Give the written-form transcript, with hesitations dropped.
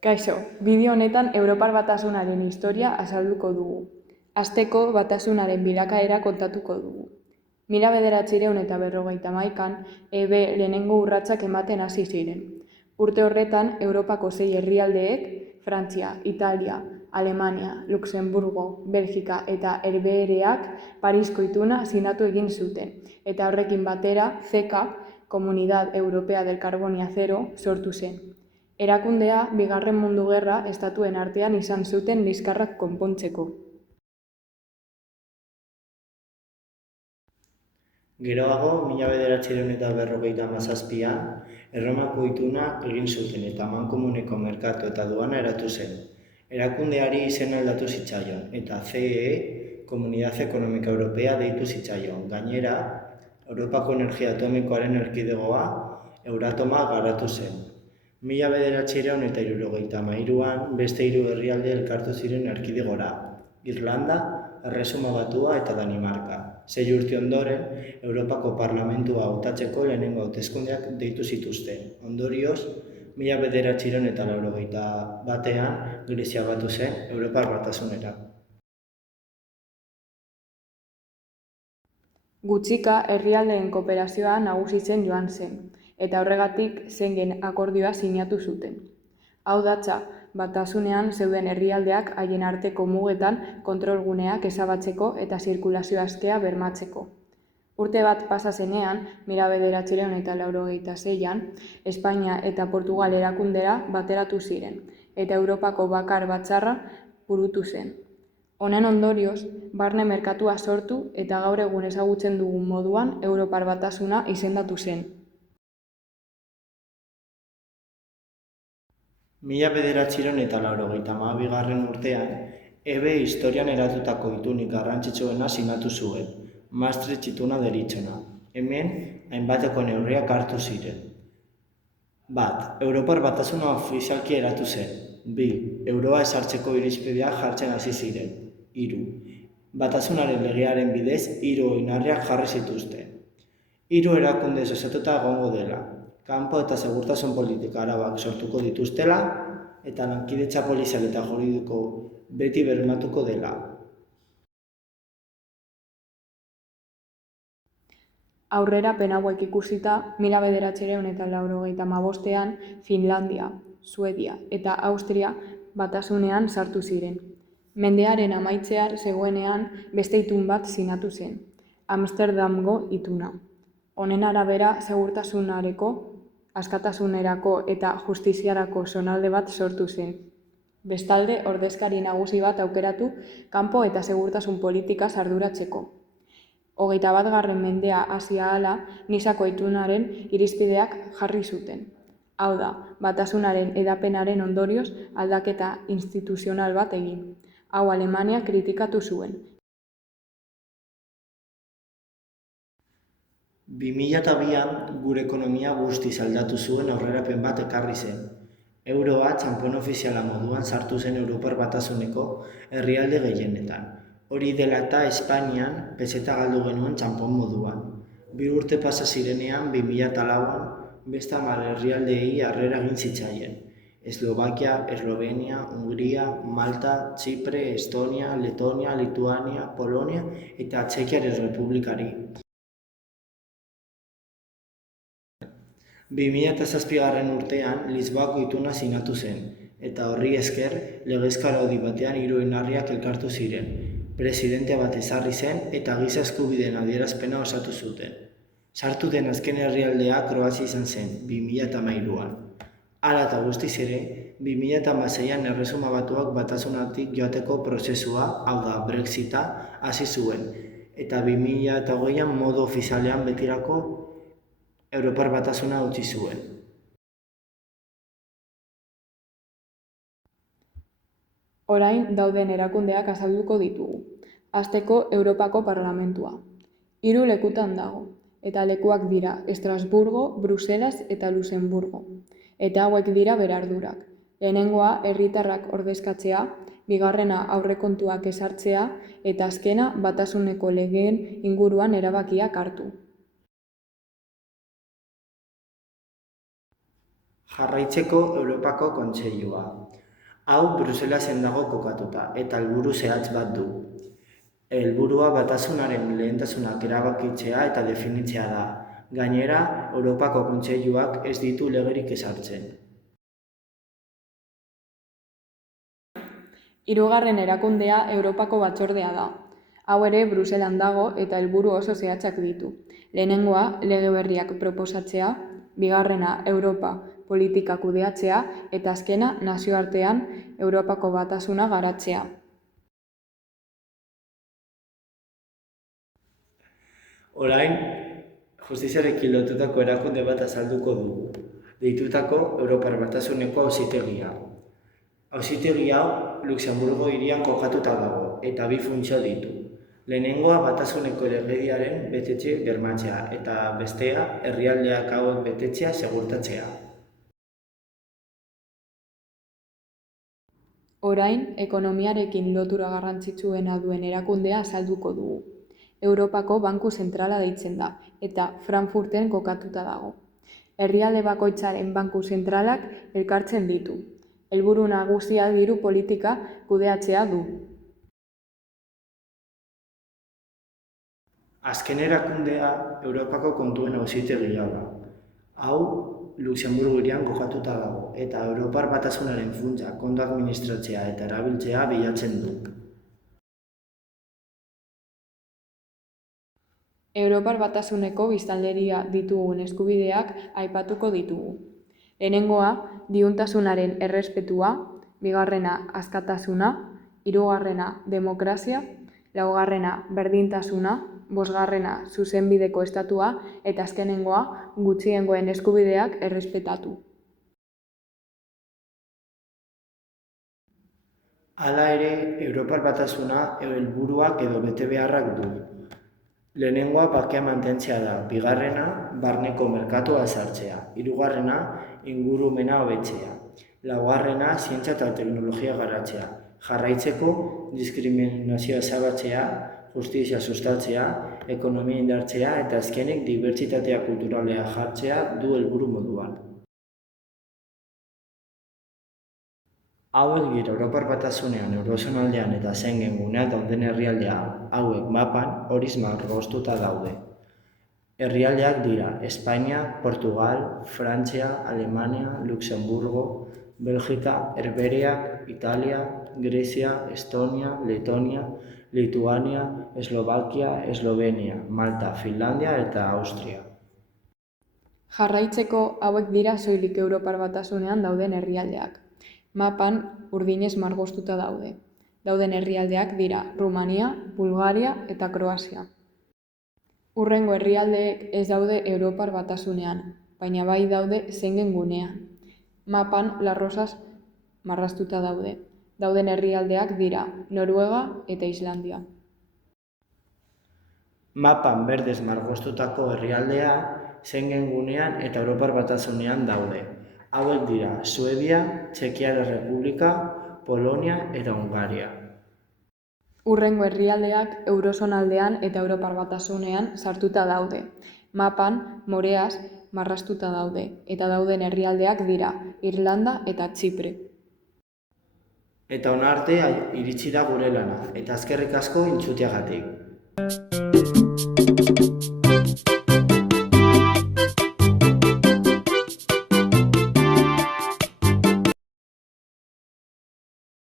Kaixo, bideo honetan Europar Batasunaren historia azalduko dugu. Hasteko Batasunaren bilakaera kontatuko dugu. 1951an EB lehenengo urratsak ematen hasi ziren. Urte horretan Europako 6 herrialdeek, Frantzia, Italia, Alemania, Luxemburgo, Belgika eta Herbehereak Parisko ituna sinatu egin zuten, eta horrekin batera CECA, Comunidad Europea del Carbón y Acero, sortu zen. Erakundea Bigarren Mundu Gerra estatuen artean izan zuten liskarrak konpontzeko. Geroago, 1957an, Erromako ituna egin zuten eta amankomuneko merkatu eta duana eratu zen. Erakundeari izena aldatu zitzaion eta CEE, Comunidad Económica Europea deitu zitzaion. Gainera, Europako Energia Atomikoaren erkidegoa, Euratoma garatu zen. 1973an beste 3 herrialde elkartu ziren erkidegora: Irlanda, Erresuma Batua eta Danimarka. 6 urte ondoren, Europako Parlamentua hautatzeko lehenengo hauteskundeak deitu zituzten. Ondorioz, 1991an Grezia batu zen Europar Batasunera. Gutxika herrialdeen kooperazioa nagusitzen joan zen, eta horregatik Schengen akordioa sinatu zuten. Hau datza, Batasunean zeuden herrialdeak haien arteko mugetan kontrolguneak ezabatzeko eta zirkulazio askea bermatzeko. Urte bat pasa zenean, 1996an, Espainia eta Portugal erakundera bateratu ziren, eta Europako Bakar Batzarra burutu zen. Honen ondorioz, barne merkatua sortu eta gaur egun ezagutzen dugun moduan Europar Batasuna izendatu zen. 1992 urtean, EB historian eratutako itunik garrantzitsuena sinatu zuen, Maastricht ituna deritzona. Hemen, hainbateko neurriak hartu ziren. 1. Europar Batasuna ofizialki eratu zen. 2. Euroa ezartzeko irizpideak jartzen hasi ziren. 3. Batasunaren legearen bidez 3 oinarriak jarri zituzten. 3 erakundez osatuta egongo dela, kanpo eta segurtasun politika arauak sortuko dituztela, eta lankidetza polizial eta juridiko beti bermatuko dela. Aurrerapen hauek ikusita, 1995an Finlandia, Suedia eta Austria Batasunean sartu ziren. Mendearen amaitzear zegoenean beste itun bat sinatu zen, Amsterdamgo ituna. Honen arabera, segurtasunareko, askatasunerako eta justiziarako zonalde bat sortu zen. Bestalde, ordezkari nagusi bat aukeratu kanpo eta segurtasun politikaz arduratzeko. 21. mendea hasi ahala, Nizako itunaren irizpideak jarri zuten. Hau da, Batasunaren edapenaren ondorioz aldaketa instituzional bat egin. Hau Alemania kritikatu zuen. 2002an gure ekonomia guztiz aldatu zuen aurrerapen bat ekarri zen. Euroa txanpon ofiziala moduan sartu zen Europar Batasuneko herrialde gehienetan. Hori dela eta Espainian peseta galdu genuen txanpon moduan. 2 urte pasa zirenean 2004an beste 10 herrialdeei harrera egin zitzaien. Eslovakia, Eslovenia, Hungria, Malta, Txipre, Estonia, Letonia, Lituania, Polonia eta Txekiar Errepublikari. 2007 urtean Lisboako ituna sinatu zen, eta horri esker legezko araudi batean 3 oinarriak elkartu ziren. Presidente bat ezarri zen eta giza eskubideen adierazpena osatu zuten. Sartu den azken herrialdea Kroazia izan zen, 2013an. Hala eta guztiz ere, 2016an Erresuma Batuak Batasunetik joateko prozesua, hau da Brexita, hasi zuen, eta 2020an modu ofizialean betirako Europar Batasuna utzi zuen. Orain dauden erakundeak azalduko ditugu. Hasteko Europako Parlamentua. 3 lekutan dago, eta lekuak dira Estrasburgo, Bruselas eta Luxemburgo. Eta hauek dira berardurak. Lehenengoa herritarrak ordezkatzea, bigarrena aurrekontuak ezartzea, eta azkena Batasuneko legeen inguruan erabakiak hartu. Jarraitzeko Europako Kontseilua. Hau Bruselasen dago kokatuta eta helburu zehatz bat du. Helburua batasunaren lehentasunak erabakitzea eta definitzea da. Gainera, Europako Kontseiluak ez ditu legerik ezartzen. Hirugarren erakundea Europako Batzordea da. Hau ere Bruselan dago eta helburu oso zehatzak ditu. Lehenengoa, lege berriak proposatzea, bigarrena, Europa politika kudeatzea eta azkena, nazioartean Europako batasuna garatzea. Orain, justiziarekin lotutako erakunde bat azalduko dugu, deitutako Europar Batasuneko Auzitegia. Auzitegi hau Luxemburgo hirian kokatuta dago eta bi funtzio ditu. Lehenengoa batasuneko legediaren betetze bermatzea eta bestea herrialdeak hauek betetzea segurtatzea. Orain, ekonomiarekin lotura garrantzitsuena duen erakundea azalduko dugu. Europako Banku Zentrala deitzen da eta Frankfurten kokatuta dago. Herrialde bakoitzaren banku zentralak elkartzen ditu. Helburu nagusia diru politika kudeatzea du. Azken erakundea Europako Kontuen Auzitegia da. Hau Luxemburgo hirian kokatuta dago eta Europar Batasunaren funtsak ondo administratzea eta erabiltzea bilatzen du. Europar Batasuneko biztanleria ditugun eskubideak aipatuko ditugu. Lehenengoa, diuntasunaren errespetua, bigarrena, askatasuna, hirugarrena, demokrazia, laugarrena, berdintasuna, bosgarrena, zuzenbideko estatua eta azkenengoa, gutxiengoen eskubideak errespetatu. Hala ere, Europar Batasuna helburuak edo betebeharrak du. Lehenengoa bakea mantentzea da, bigarrena barneko merkatua ezartzea, hirugarrena ingurumena hobetzea, laugarrena zientzia eta teknologia garatzea, jarraitzeko diskriminazioa ezabatzea, justizia sustatzea, ekonomia indartzea eta azkenik dibertsitatea kulturalea jartzea du helburu moduan. Hauek dira Europar Batasunean, Eurozonaldean eta Schengen gunean dauden herrialdeak hauek mapan horiz margotuta daude. Herrialdeak dira Espainia, Portugal, Frantzia, Alemania, Luxemburgo, Belgika, Herbehereak, Italia, Grezia, Estonia, Letonia, Lituania, Eslovakia, Eslovenia, Malta, Finlandia eta Austria. Jarraitzeko hauek dira soilik Europar Batasunean dauden herrialdeak. Mapan urdinez margotuta daude. Dauden herrialdeak dira Rumania, Bulgaria eta Kroazia. Hurrengo herrialdeek ez daude Europar Batasunean, baina bai daude Schengen gunean. Mapan larrosaz marraztuta daude. Dauden herrialdeak dira Noruega eta Islandia. Mapan berdez margostutako herrialdea Schengen gunean eta Europar Batasunean daude. Hauek dira Suedia, Txekiar Errepublika, Polonia eta Hungaria. Hurrengo herrialdeak Eurozonaldean eta Europar Batasunean sartuta daude. Mapan moreaz marraztuta daude eta dauden herrialdeak dira Irlanda eta Txipre. Eta hona arte iritsi da gure lana eta eskerrik asko entzuteagatik.